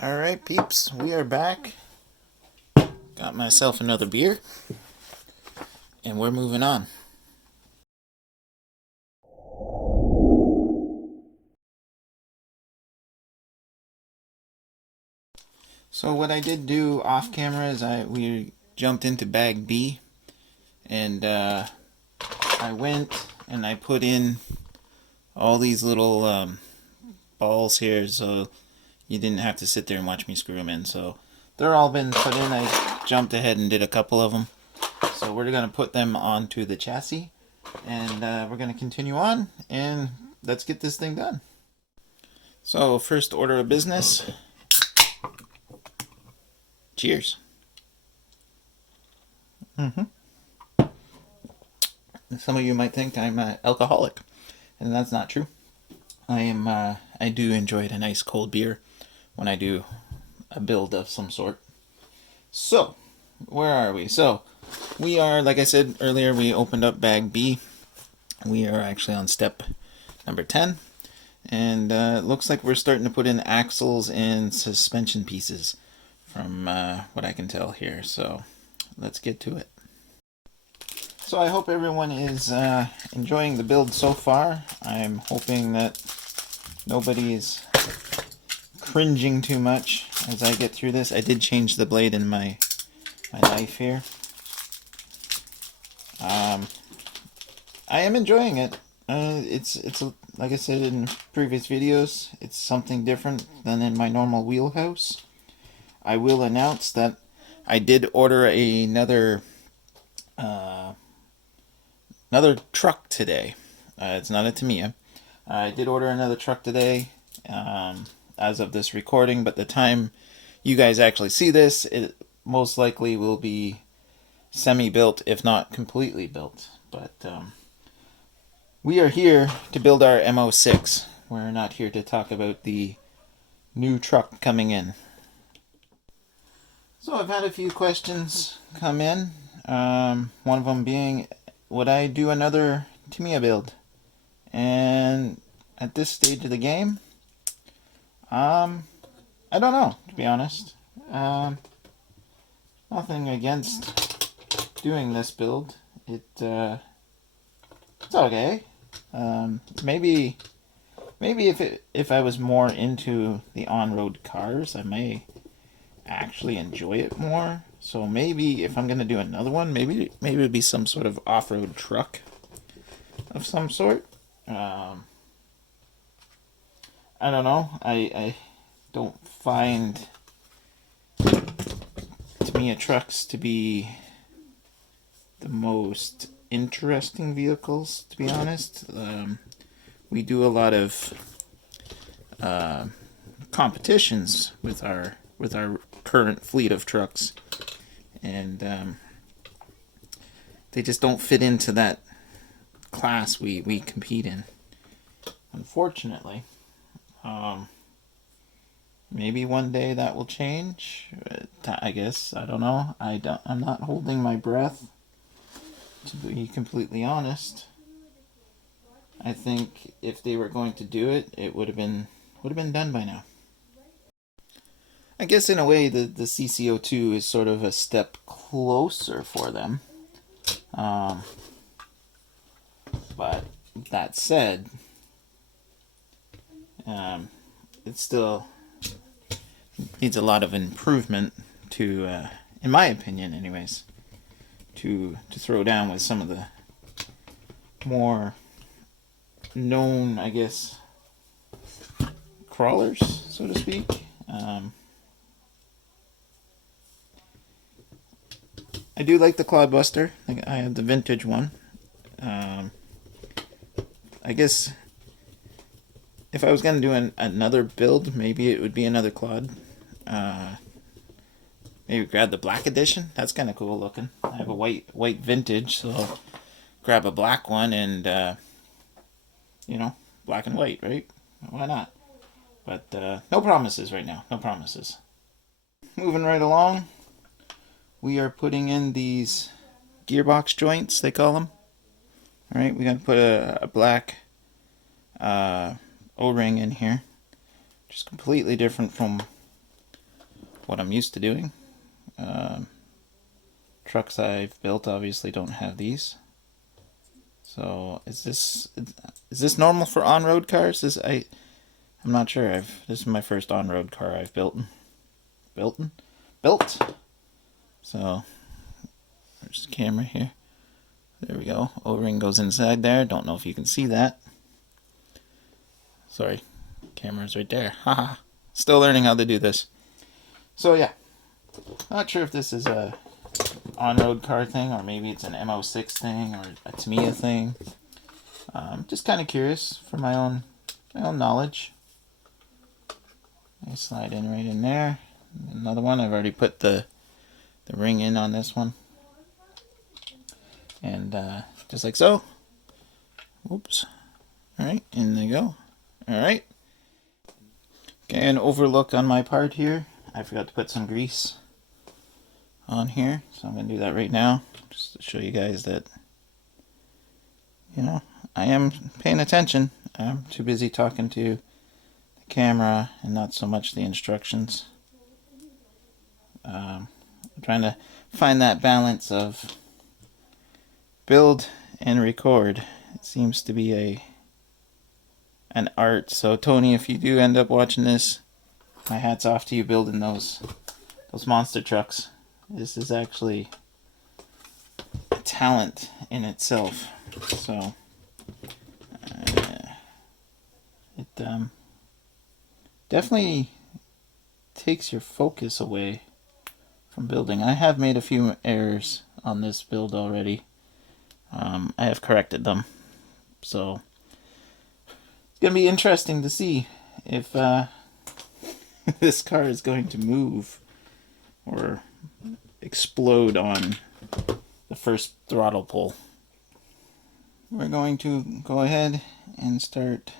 Alright, peeps, we are back. Got myself another beer, and we're moving on. So what I did do off camera is we jumped into bag B, and I went and I put in all these little balls here, so you didn't have to sit there and watch me screw them in. So they're all been put in. I jumped ahead and did a couple of them. So we're going to put them onto the chassis, and we're going to continue on, and let's get this thing done. So first order of business. Cheers. Some of you might think I'm an alcoholic, and that's not true. I do enjoy a nice cold beer when I do a build of some sort. So, where are we? So, we are, like I said earlier, we opened up bag B. We are actually on step number 10. And it looks like we're starting to put in axles and suspension pieces from what I can tell here. So, let's get to it. So I hope everyone is enjoying the build so far. I'm hoping that nobody is cringing too much as I get through this. I did change the blade in my knife here. I am enjoying it. It's like I said in previous videos, it's something different than in my normal wheelhouse. I will announce that I did order another truck today. It's not a Tamiya. I did order another truck today as of this recording, but the time you guys actually see this, it most likely will be semi-built, if not completely built. But we are here to build our MO6. We're not here to talk about the new truck coming in. So I've had a few questions come in. One of them being, would I do another Tamiya build? And at this stage of the game, I don't know, to be honest. Nothing against doing this build. It's okay. Maybe if I was more into the on-road cars, I may actually enjoy it more. So maybe if I'm gonna do another one, maybe it'd be some sort of off-road truck of some sort. I don't know. I don't find Tamiya trucks to be the most interesting vehicles, to be honest. We do a lot of competitions with our current fleet of trucks, and they just don't fit into that class we compete in, unfortunately. Maybe one day that will change. I guess, I don't know. I'm not holding my breath, to be completely honest. I think if they were going to do it, it would have been done by now. I guess in a way the CCO2 is sort of a step closer for them. But that said, it still needs a lot of improvement to, in my opinion anyways, to throw down with some of the more known, I guess, crawlers, so to speak. I do like the Cloudbuster. I have the vintage one. I guess if I was going to do another build, maybe it would be another Cloud. Maybe grab the black edition. That's kind of cool looking. I have a white vintage, so I'll grab a black one and, black and white, right? Why not? But no promises right now. No promises. Moving right along, we are putting in these gearbox joints, they call them. Alright, we're going to put a black O-ring in here. Just completely different from what I'm used to doing. Trucks I've built obviously don't have these. So is this normal for on-road cars? I'm not sure. This is my first on-road car I've built. So there's the camera here. There we go. O-ring goes inside there. Don't know if you can see that. Sorry, camera's right there. Haha. Still learning how to do this. So yeah, not sure if this is a on-road car thing, or maybe it's an MO6 thing, or a Tamiya thing. Just kind of curious for my own knowledge. I slide in right in there. Another one. I've already put the ring in on this one, and just like so. Oops. All right, in they go. All right. Okay, an overlook on my part here. I forgot to put some grease on here, so I'm going to do that right now, just to show you guys that, you know, I am paying attention. I'm too busy talking to the camera and not so much the instructions. I'm trying to find that balance of build and record. It seems to be an art. So Tony, if you do end up watching this, my hat's off to you building those monster trucks. This is actually a talent in itself. So it definitely takes your focus away from building. I have made a few errors on this build already. I have corrected them. So it's going to be interesting to see if this car is going to move or explode on the first throttle pull. We're going to go ahead and start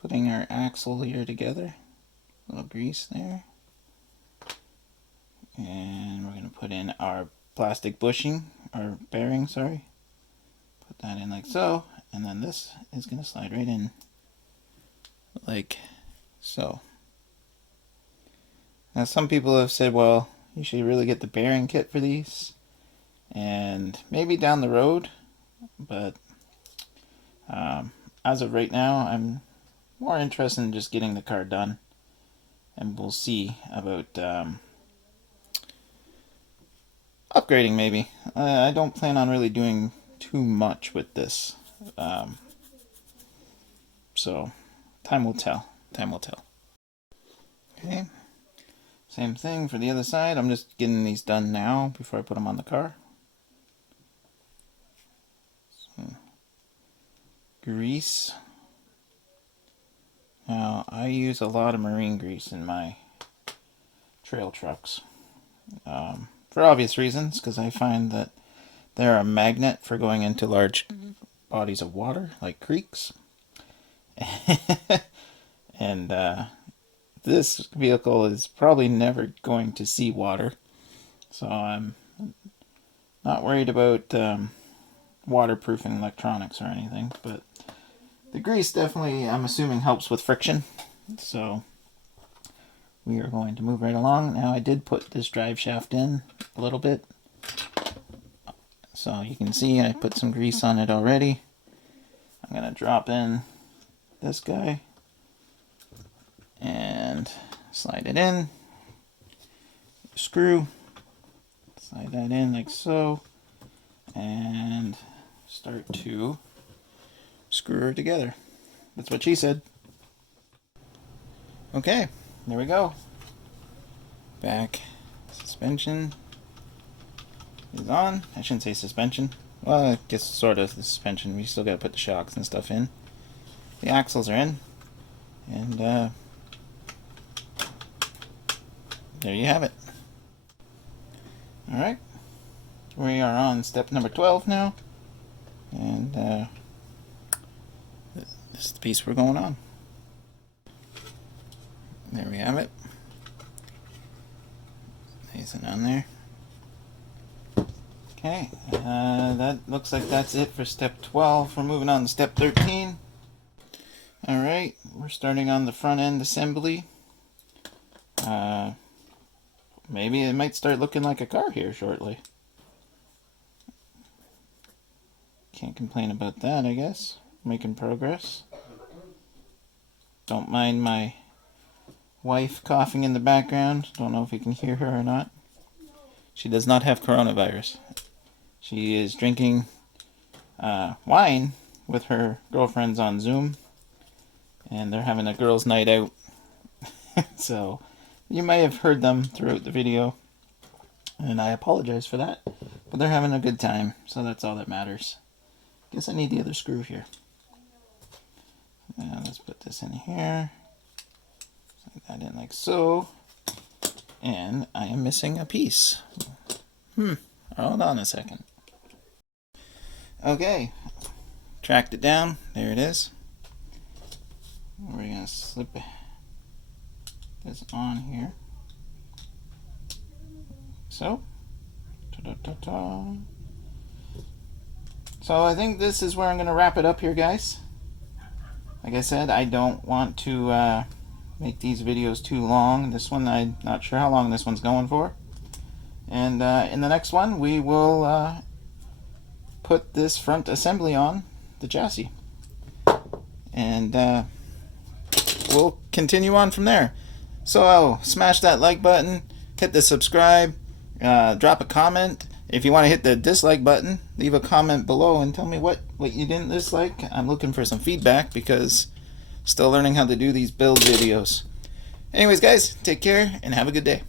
putting our axle here together. A little grease there. And we're going to put in our plastic bushing, or bearing, sorry. Put that in like so, and then this is going to slide right in like so. Now some people have said, well, you should really get the bearing kit for these, and maybe down the road, but as of right now, I'm more interested in just getting the car done, and we'll see about upgrading maybe. I don't plan on really doing too much with this, so time will tell. Okay, same thing for the other side. I'm just getting these done now before I put them on the car. So, grease. Now I use a lot of marine grease in my trail trucks, for obvious reasons, because I find that they're a magnet for going into large bodies of water, like creeks. And this vehicle is probably never going to see water, so I'm not worried about waterproofing electronics or anything, but the grease definitely, I'm assuming, helps with friction. So we are going to move right along. Now I did put this drive shaft in a little bit, so you can see I put some grease on it already. I'm going to drop in this guy and slide it in. Screw, slide that in like so, and start to screw her together. That's what she said. Okay, there we go. Back suspension is on. I shouldn't say suspension. Well, I guess sort of the suspension. We still gotta put the shocks and stuff in. The axles are in. And there you have it. Alright. We are on step number 12 now. And this is the piece we're going on. There we have it. Nice and on there. Okay, that looks like that's it for step 12. We're moving on to step 13. Alright, we're starting on the front end assembly. maybe it might start looking like a car here shortly. Can't complain about that, I guess. Making progress. Don't mind my wife coughing in the background. Don't know if you can hear her or not. She does not have coronavirus. She is drinking wine with her girlfriends on Zoom, and they're having a girls' night out. So you may have heard them throughout the video, and I apologize for that, but they're having a good time, so that's all that matters. Guess I need the other screw here. Let's put this in here. Slide that in like so. And I am missing a piece. Hold on a second. Okay. Tracked it down. There it is. We're going to slip this on here. So. Ta-da-ta-ta. So I think this is where I'm going to wrap it up here, guys. Like I said, I don't want to make these videos too long. This one, I'm not sure how long this one's going for. And in the next one, we will put this front assembly on the chassis. And we'll continue on from there. So smash that like button, hit the subscribe, drop a comment. If you want to hit the dislike button, leave a comment below and tell me what you didn't dislike. I'm looking for some feedback because still learning how to do these build videos. Anyways, guys, take care and have a good day.